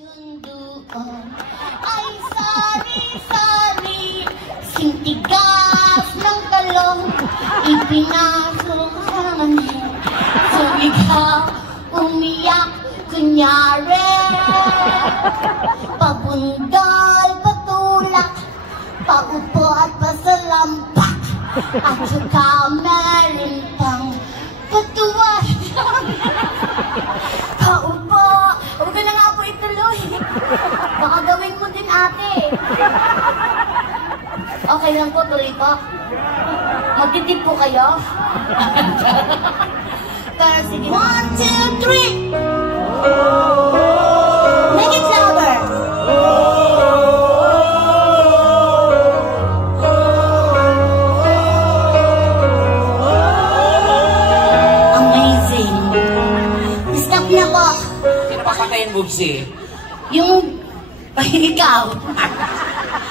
Sunduan ay sari-sari, sintigas ng talong, ipinasok sa manhid. Sumigaw, umiyak, kunyari, pabundol, patulak, paupo at pasalampak, at saka meron pang patuwa. Paupo, huwag ka na nga po ituloy. Baka gawin mo din, ate. Okay lang po, tuloy po. Magtitip po kayo. Pero sige. 1, 2, 3. Make it louder. Amazing. Stop na po. Sino papatayin, Bubsy? Yung... ikaw.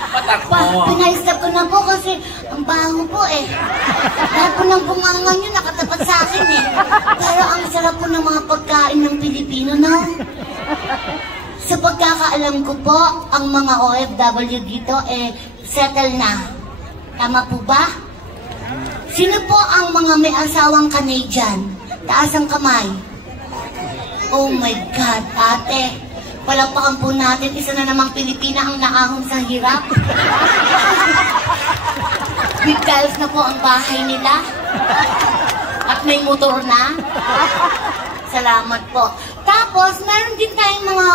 Patak mo. Pina-stop ko na po kasi ang baho po eh. Lahat po ng bungangan nyo nakatapat sa akin eh. Pero ang sarap po ng mga pagkain ng Pilipino, no? Sa pagkakaalam ko po, ang mga OFW dito eh settle na. Tama po ba? Sino po ang mga may asawang Canadian? Taas ang kamay. Oh my God, ate. Palakpakan po natin, isa na namang Pilipina ang naahon sa hirap. With tiles na po ang bahay nila. At may motor na. Salamat po. Tapos, meron din tayong mga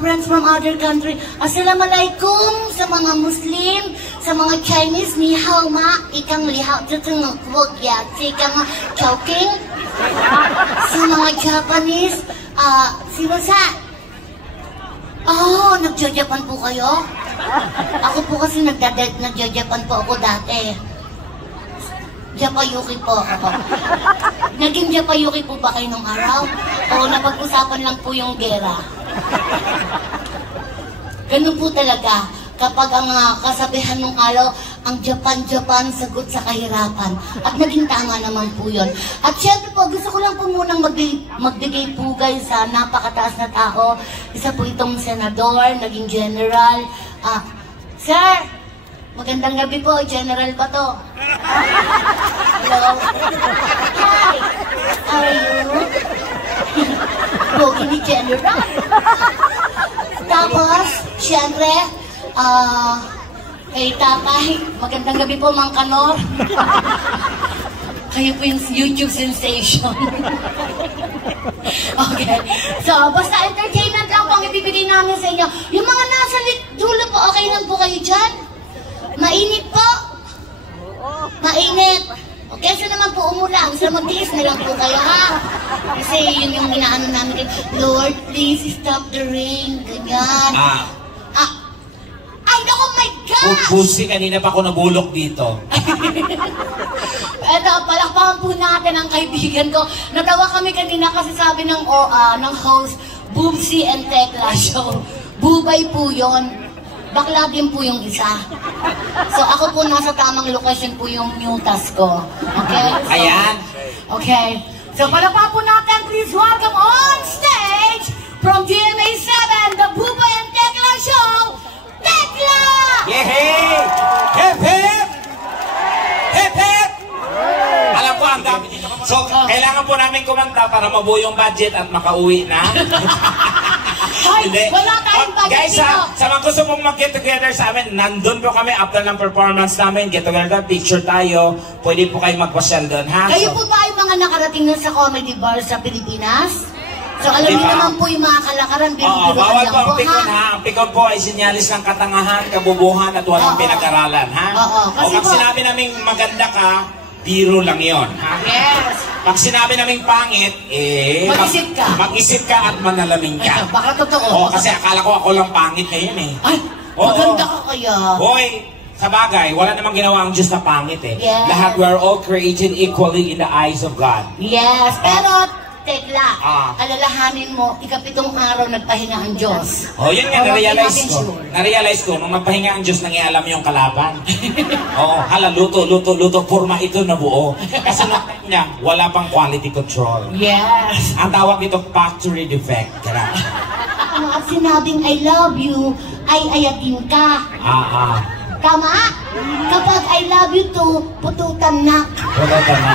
friends from other country. Assalamualaikum sa mga Muslim, sa mga Chinese, ni hao ma, ikang lihaw, tutungog wag ya, ikang choking. Sa mga Japanese, sino sa? Oh, nagja-Japan po kayo? Ako po kasi nagja-Japan po ako dati. Japayuki po ako. Naging Japayuki po ba kayo nung araw? O napag-usapan lang po yung gera? Ganun po talaga. Kapag ang kasabihan ng araw, ang Japan, sagot sa kahirapan. At naging tama naman po yun. At syempre po, gusto ko lang po munang magbigay pugay sa napakataas na tao. Isa po itong senador, naging general. Sir, magandang gabi po, general pa to. Hello? Hi! How are you? Bogi ni general. Tapos, syempre, kay tatay, magandang gabi po, Mang Kanor. Kayo po yung YouTube sensation. Okay. So, basta entertainment lang po ang ibibigay namin sa inyo. Yung mga nasa dulo po, okay lang po kayo dyan? Mainit po? Mainit. Okay, so naman po umulang. So, mag-tiis na lang po kayo, ha? Kasi yun yung inaano namin. Lord, please stop the rain. Ganyan. Ay, oh my gosh! Bubsy, kanina pa ako nabulok dito. Eto, palakpakan po natin ang kaibigan ko. Natawa kami kanina kasi sabi ng host, Bubsy and Tekla Show. Bubay po yun. Bakla din po yung isa. So ako po nasa tamang location po yung mutas ko. Okay? So, Ayan. Okay. So palakpakan po natin, please welcome on stage from GMA7, the Bubay and Tekla Show, Tekla! Yehey! Hip hip! Hip hip! Alam ko, ang dami. So, kailangan po namin kumanta para mabuo yung budget at makauwi na. Ay, wala tayong budget guys, dito. sa mga gusto pong mag-get together sa amin, nandun po kami after ng performance namin. Get together, picture tayo. Pwede po kayo magpasyal doon, ha? Kayo po ba ay mga nakarating na sa comedy bar sa Pilipinas? So alam niyo naman po yung mga kalakaran, bawal po ang pikon, ha? Ang pikon po ay sinyalis ng katangahan, kabubuhan at walang pinag-aralan, ha? O pag sinabi naming maganda ka, biro lang yon, ha? Yes. Pag sinabi naming pangit, Mag-isip ka. Mag-isip ka at manalamin ka. Baka totoo. Kasi akala ko ako lang pangit ngayon, eh. Ay, maganda ka kaya. Hoy, sa bagay, wala namang ginawa ang Diyos na pangit, eh. Yes. Lahat, we are all created equally in the eyes of God. Yes, pero Tekla, alalahanin mo, ikapitong araw nagpahinga ang Diyos. Oh, yun nga, na-realize ko, nung nagpahinga ang Diyos, nangialam yung kalaban. Oo, hala, luto, forma ito na buo. Kasi niya, wala pang quality control. Yes. Ang tawag dito, factory defect. At sinabing I love you, ay ayatin ka. Tama? Kapag I love you too, pututan na. Pututan na,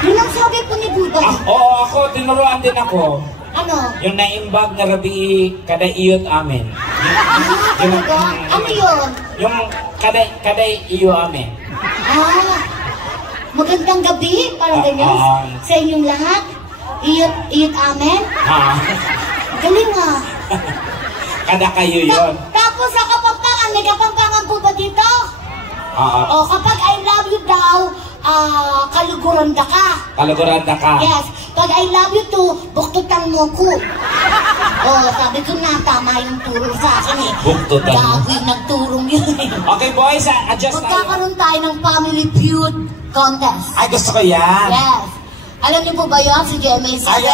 Yun ang sabi po ni Buday. Oo, ako, tinuruan din ako. Ano? Yung naimbag na rabi kada iyot amin. Talaga? Ano yun? Yung kada iyo amin. Magandang gabi, parang ganyan. Sa inyong lahat. Iyot amin. Galing ah. Kada kayo yun. Tapos sa Kapampangan, may Kapampangan po ba dito? O kapag I love you daw, kaluguranda ka. Kaluguranda ka. Yes. Pag I love you too, buktutan mo ko. Sabi ko na, tama yung turo sa akin eh. Buktutan mo. Gagawin, nagturong yun eh. Okay boys, adjust tayo. Magkakaroon tayo ng family feud contest. Ay, gusto ko yan. Yes. Alam niyo po ba yun, si GMA7?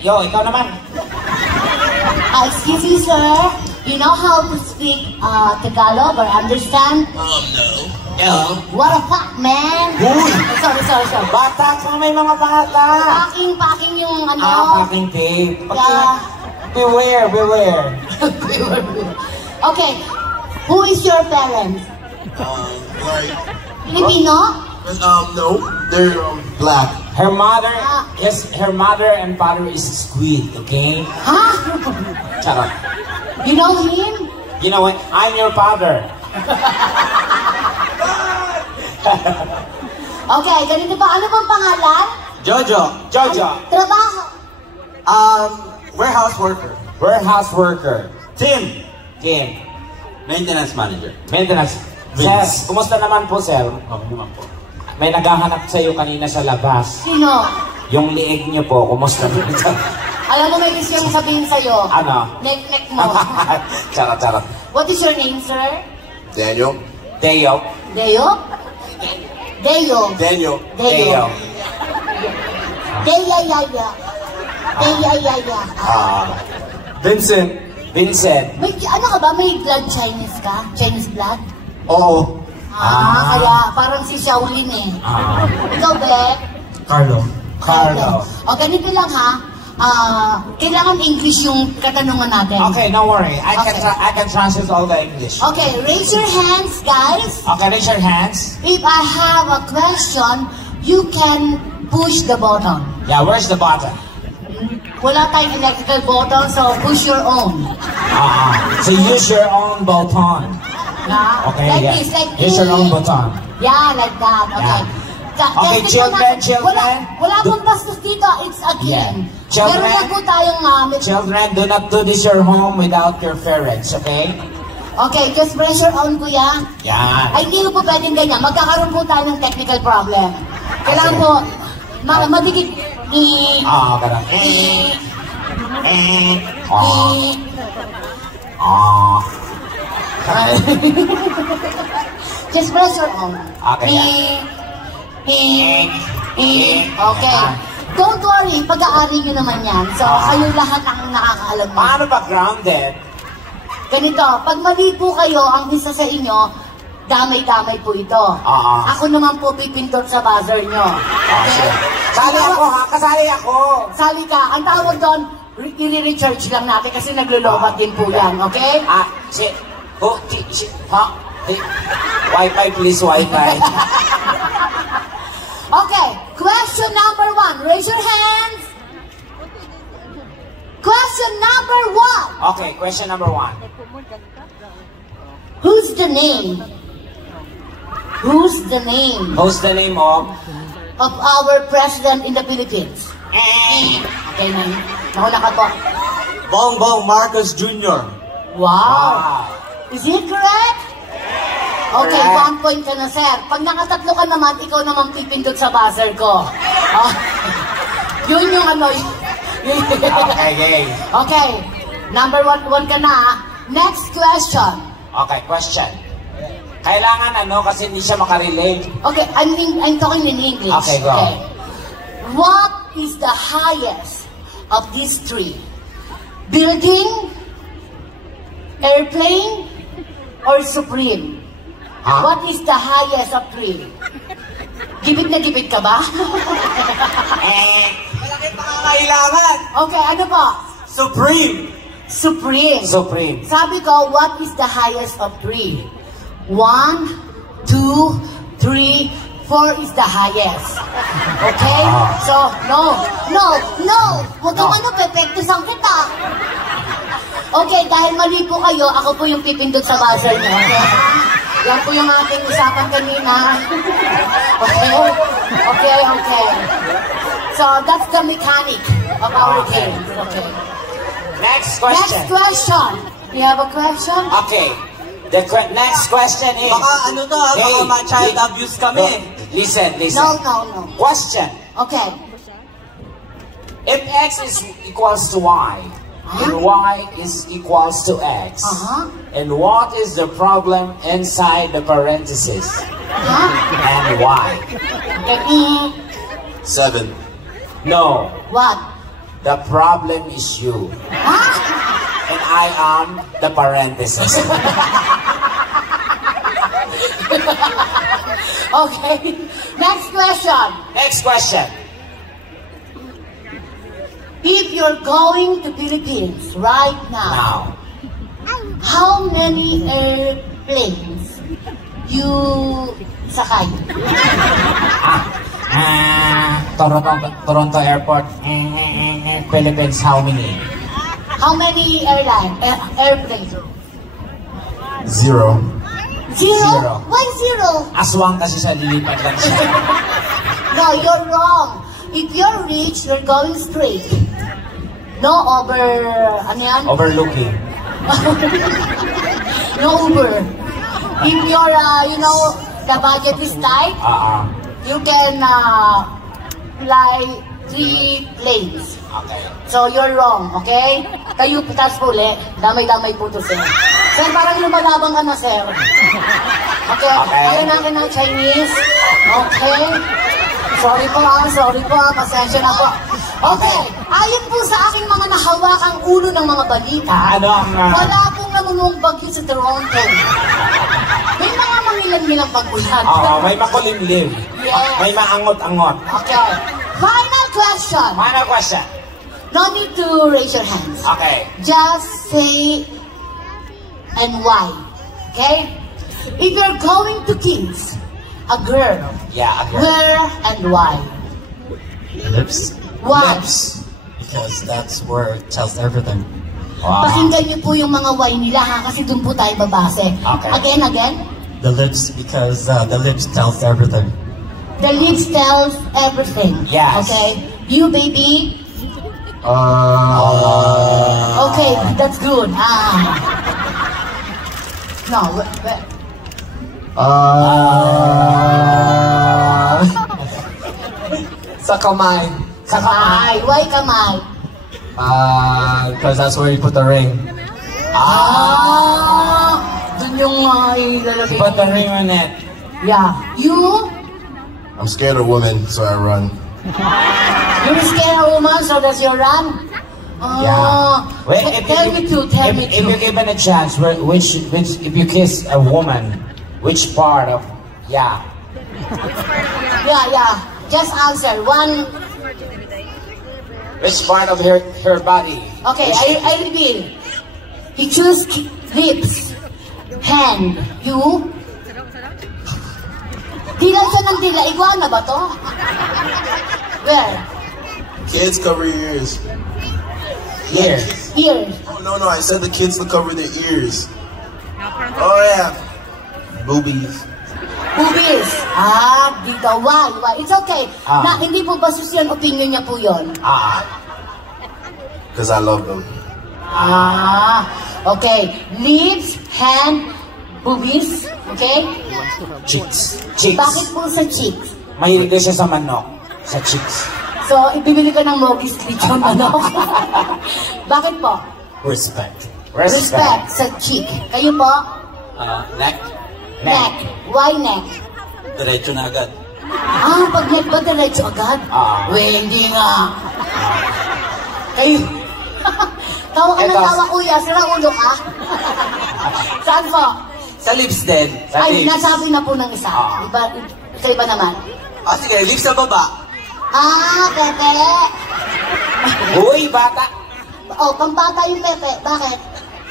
Yo, ikaw naman. Excuse me, sir. You know how to speak Tagalog or understand? No. What a fuck, man! Uy! Sorry. Bata ka, may mga bata. Packing yung ano. Packing tape. Yeah. Beware. Okay. Who is your parents? Filipino? No, they're black. Her mother and father is squid, okay? Huh? Charot. You know him? You know what? I'm your father. Okay, ganito ba? Ano bang pangalan? Jojo. Trabaho. Warehouse worker. Warehouse worker. Tim. Maintenance manager. Maintenance. Sir, kumusta naman po, sir? May naghahanap sa iyo kanina sa labas. Sino? Yung liig niyo po, kumusta naman? Alam mo, may gusto yung sabihin sa'yo. Ano? Nek mo. Charot. What is your name, sir? Daniel. Deo? Deya. Vincent. May, ano ka ba? May blood Chinese ka? Chinese blood? Oo. Kaya parang si Shaolin eh. Ikaw, Be? Carlo. O, ganito lang ha. Kailangan English yung katanungan natin. Okay, no worry. I can translate all the English. Okay, raise your hands, guys. Okay, raise your hands. If I have a question, you can push the button. Yeah, where's the button? Wala tayong electrical button, so push your own. So use your own button. Yeah? Okay, like yeah. this, like Use your own button. Yeah, like that. Okay. Okay, children. Wala pong bastos dito. It's a game. Children, meron lang po tayong children, do not do this your home without your parents, okay? Okay, just press your own, kuya. Yan. Ay, hindi po pwedeng ganyan. Magkakaroon po tayo ng technical problem. Kailangan po, madikit. Ganun. Just press your own. Okay. Okay. Don't worry, pag-aari nyo naman yan. So, kayo lahat ang nakakaalam mo. Paano ba grounded? Ganito, pag mali po kayo, ang isa sa inyo, damay-damay po ito. Ako naman po pipindot sa buzzer nyo. Okay? Sali ako ha, kasali ako. Sali ka. Ang tawag doon, i-recharge lang natin kasi naglulobat din po yan. Okay? Wi-Fi please, Wi-Fi. Okay, question number 1. Raise your hands. Question number 1. Okay, question number 1. Who's the name? Who's the name of our president in the Philippines? Okay, nahula ka po. Bongbong Marcos Jr. Wow. Is it correct? Okay, 1 point ka na, sir. Pag nakatatlo ka naman, ikaw naman pipindot sa buzzer ko. Yun yung ano. Okay, game. Okay, number 1 ka na. Next question. Okay, question. Kailangan kasi hindi siya makarelate. Okay, I'm talking in English. Okay, go. What is the highest of these three? Building, airplane, or supreme? What is the highest of three? Gipit na gipit ka ba? Malaki pangangailangan. Okay, ano po? Supreme. Supreme. Supreme. Sabi ko, what is the highest of 3? 1, 2, 3, 4 is the highest. Okay? So, no. Huwag kang pepektusan kita. Okay, dahil mali po kayo, ako po yung pipindot sa buzzer niyo. Okay? Yan po yung ating usapan kanina. Okay. So, that's the mechanic of our game. Okay. Next question. Next question. You have a question? Okay. The next question is... Baka ano to, baka ma-child abuse kami. Listen. No. Question. Okay. If x is equals to y, and y is equals to x, and what is the problem inside the parentheses? And why? Okay. 7. No. What? The problem is you. And I am the parenthesis. Okay. Next question. Next question. If you're going to Philippines right now, how many airplanes you sakay? Toronto Airport, Philippines, how many? How many airplanes? 0. Zero? Why zero? Aswang kasi siya, lilipad lang siya. No, you're wrong. If you're rich, you're going straight. No ano yan? Overlooking. No Uber. If you're, the budget is tight, you can fly 3 planes. Okay. So, you're wrong, okay? Kayo pitas po ulit. Damay-damay po to, sir. Sir, parang lumalabang ka na, sir. Okay? Kaya natin ng Chinese. Okay? Sorry po, pasensya na po. Okay, ayon po sa aking mga nahawakang ulo ng mga balita, wala pong namumong bagyo sa Toronto. May mga mangilan-ngilang pag-ulan. May makulimlim. Yes. May maangot-angot. Okay. Final question. No need to raise your hands. Okay. Just say and why. Okay? If you're going to kiss a girl, Yeah, a girl. where and why? Lips. Why? Lips. Because that's where it tells everything. Pakinggan niyo po yung mga why nila ha, kasi doon po tayo babase. Okay. Again? The lips, because the lips tells everything. The lips tells everything. Yes. Okay? You, baby? Okay, that's good. No, Sa kamay. kamay. Why kamay? Because that's where you put the ring. Dun yung ilalagay. Put the ring on it. Yeah. You? I'm scared of women, so I run. You're scared of woman, so that's your run? Wait, Tell me two. If you're given a chance, which if you kiss a woman, which part of Yeah. Just answer. One. which part of her body? Okay, I reveal. He choose lips, hand. You? Dilan siya ng dila. Iguana ba to? Where? Kids, cover your ears. Here. Here. Oh, no, I said the kids to cover their ears. Oh, yeah. Boobies. Boobies. Dito. Why? It's okay. Na, hindi po basis yan. Opinion niya po yun. Because I love them. Okay. Lips, hand, boobies. Okay? Cheeks. Bakit po sa cheeks? Mahilig din siya sa manok. Sa cheeks. So, ibibili ka ng Mogis Lechon manok. Bakit po? Respect. Respect sa cheek. Kayo po? Neck. Neck. Why neck? Diretso na agad. Pag neck ba diretso agad? Hindi nga. Kayo. Tawa ka ng tawa, kuya. Sira ulo ka. Saan po? Sa lips din. Ay, nasabi na po ng isa. Sa iba naman. Sige, lips sa baba. Pepe. Uy, bata. Oh, pambata yung Pepe. Bakit?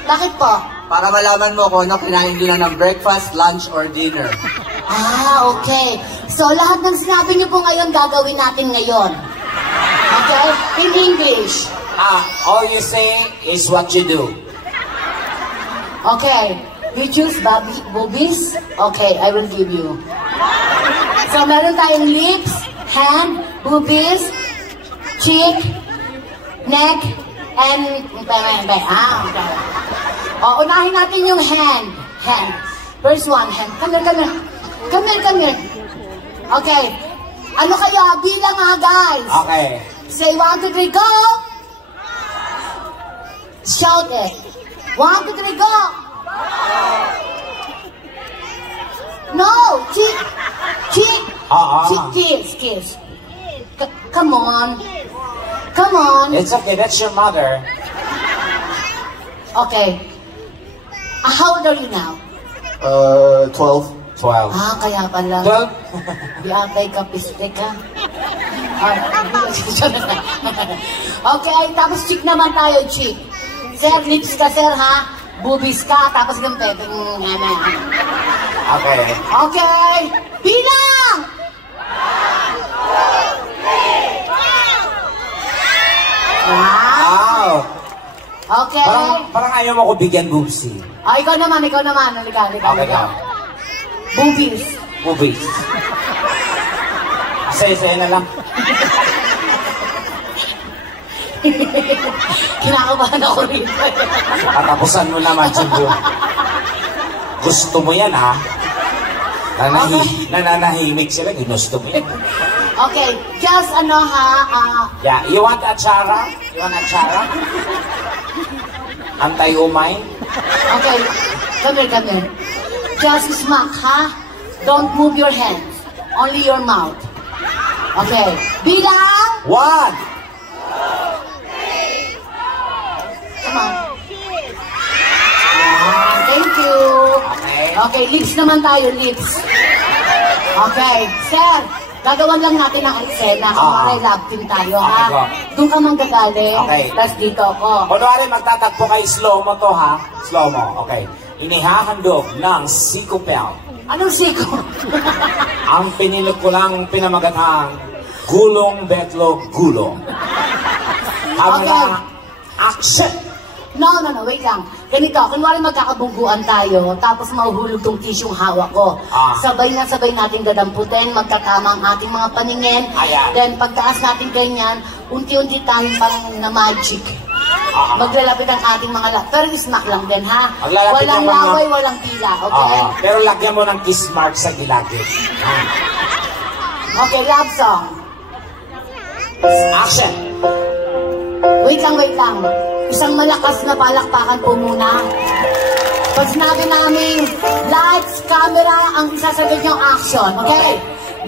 Bakit po? Para malaman mo kung ano kinain nila ng breakfast, lunch, or dinner. Ah, okay. So, lahat ng sinabi niyo po ngayon, gagawin natin ngayon. Okay? In English. All you say is what you do. Okay. You choose boobies? Okay, I will give you. So, meron tayong lips, hand, boobies, cheek, neck, and... okay. O, unahin natin yung hand. Hand. First one, hand. Come here. Come here. Okay. Ano kayo? Bilang nga, guys. Okay. Say 1, 2, 3, go! Shout it. 1, 2, 3, go! No! Cheek! Kiss. Come on. It's okay, that's your mother. Okay. How old are you now? 12. 12. Kaya pala. 12? Di atay ka, pistik ha? Okay, tapos cheek naman tayo, cheek. Sir, lips ka, sir, ha? Boobies ka, tapos yung pepeng. Okay. Okay, bilang! 1, 2, 3, Wow! Okay. Parang ayaw mo ko bigyan boobsy. Ikaw naman. Halika. Okay, go. Boobies. Boobies. Saya na lang. Kinakabahan ako rito. Katapusan mo naman, Chimbo. Gusto mo yan, ha? Nananahimik sila, ginusto mo yan. Okay, just Yeah, you want achara? Antay-umay? Okay, come here. Just smack, ha? Don't move your hands. Only your mouth. Okay, bilang! 1. Come on. Thank you. Okay, lips naman tayo, lips. Okay, sir, gagawan lang natin ang eksena. Kumari love team tayo, ha? Doon ka manggagaling. Okay. Tapos dito ako. Kunwari magtatagpo kay slow-mo to, ha? Slow-mo, okay. Inihahandog ng sikopel. Anong siko? Ang pinilikulang pinamagatang gulong betlo gulong. Tama Okay. na. Action! No, wait lang. Ganito, kunwari magkakabungguan tayo, tapos mahuhulog tong tisyong hawak ko. Sabay natin dadamputin, magkatama ang ating mga paningin. Ayan. Then pagtaas natin ganyan, unti-unti tayong parang na magic. Maglalapit ang ating mga pero smack lang din, ha? Maglalapit Walang ang mga- laway, walang tila, okay? Pero lagyan mo ng kiss mark sa gilagid. Okay, love song. Action! Wait lang. Isang malakas na palakpakan po muna. Pag sinabi namin, lights, camera, ang isasagot niyong action. Okay?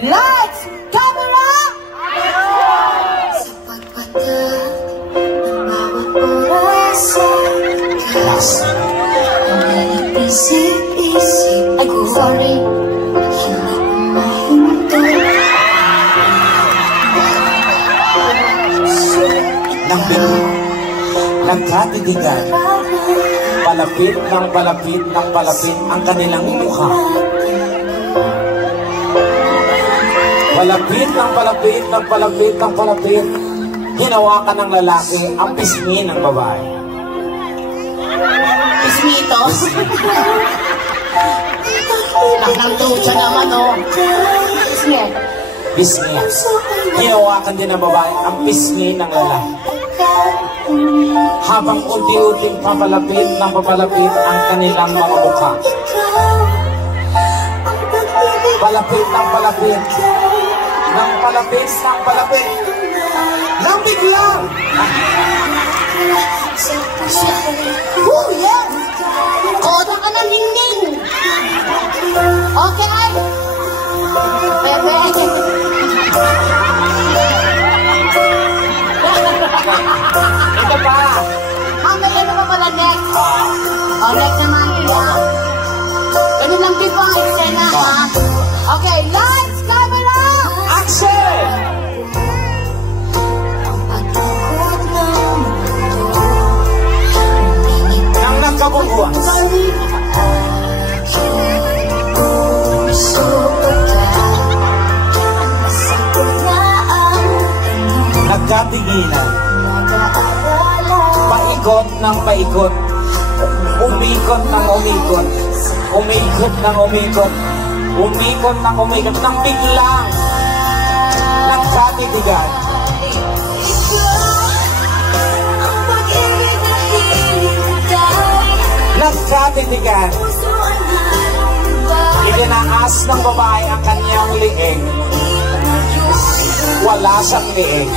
Lights, camera! Sa pagpatak ng bawat orasan ka, ang nag-isip-isip ko, sorry, hindi ko mahintay. Nang bigla, nagkatitigan, palapit ang kanilang mukha. Palapit, hinawakan ng lalaki ang pisngi ng babae. Pisngi ito? Naknagtog siya naman, oh. Pisngi. Pisngi. Hinawakan din ng babae ang pisngi ng lalaki. Habang unti-unting papalapit ang kanilang mga mukha. Palapit. Nang biglang! Oh, yes! Koda ka na, Ningning! Okay! Bebe! Ito pa! May ano pa pala next? Next naman nila. Ganun lang din po ang eksena, ha? Okay, lights, camera! Action! iwas. Nagkatinginan. Paikot ng paikot. Umikot ng umikot. Umikot ng umikot. Umikot ng umikot. Nang biglang nagkatitigan. Nagkatitigan. Itinaas ng babae ang kanyang liig. Wala siyang liig.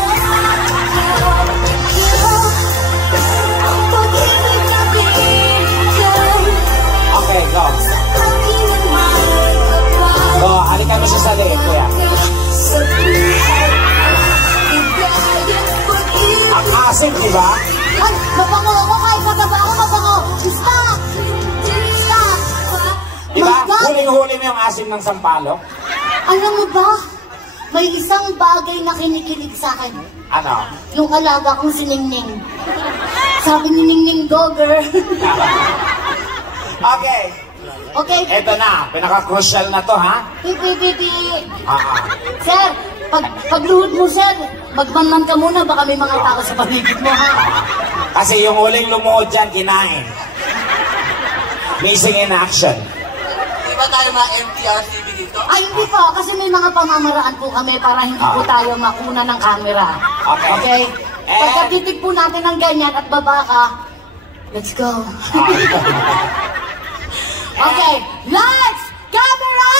Okay, go. Go, halikan mo siya sa liig, kuya. Ang asim, di ba? Ay, mabango ako, kahit mataba ako, mabango. Stop! Stop! Diba? My God! Huling-huli mo yung asim ng sampalok. Alam mo ba, may isang bagay na kinikilig sa akin. Ano? Yung alaga kong si Ningning. Sabi ni Ningning, go girl. Okay. Okay. Eto na, pinaka-crucial na to, ha? Pipi. Ah. Sir, pagluhod mo, sir, magmanman ka muna, baka may mga tao sa paligid mo, ha? Kasi yung huling lumuhod dyan, kinain. Missing in action. Di ba tayo ma-MTRCB dito? Ay, hindi po, kasi may mga pamamaraan po kami para hindi po tayo makuna ng camera. Okay. Okay? And- Pagkatitig po natin ng ganyan at baba ka, let's go. Okay, lights, camera!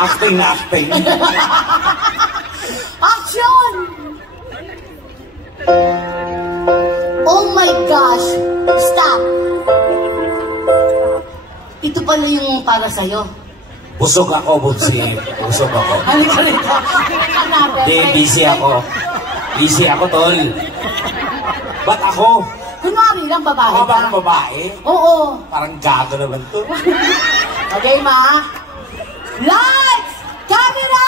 Acting na acting. Action! Oh my gosh! Stop! Ito pala yung para sa'yo. Busog ako, Bubsi. Busog ako. Halika rito. Halika natin. Hindi, busy ako. Busy ako, tol. Ba't ako? Kunwari lang babae Ako ka. ba ang babae? Oo. Parang gago naman to. Okay, ma? Lights! Camera!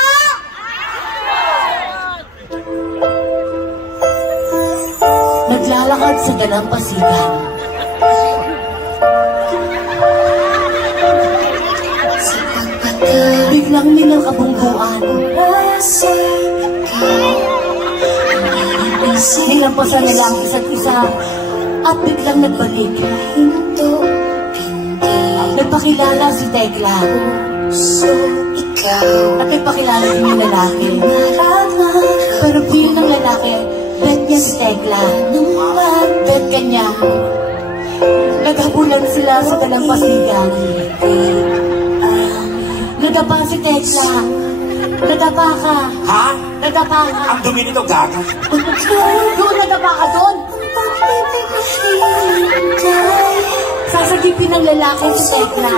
Naglalakad sa dalampasigan. Biglang ninakabungguan. Nilampasan nila ang isa't isa at biglang nagbalik. Nagpakilala si Tekla. At nagpakilala din yung lalaki. Pero feel ng lalaki, bet niya si Tekla. Bet ka niya. Naghabulan sila sa dalampasigan. Nadapa si Tekla. Nadapa ka. Ha? Nadapa ka. Ang dumi nito, gaga. Doon, nadapa ka doon. Sasagipin ng lalaki si Tekla.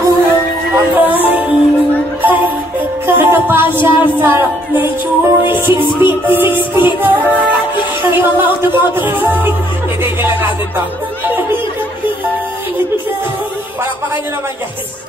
Nadapa siya sa 6 feet. 6 feet. Imamauto. Titigil natin to. Palakpakan nyo naman, guys.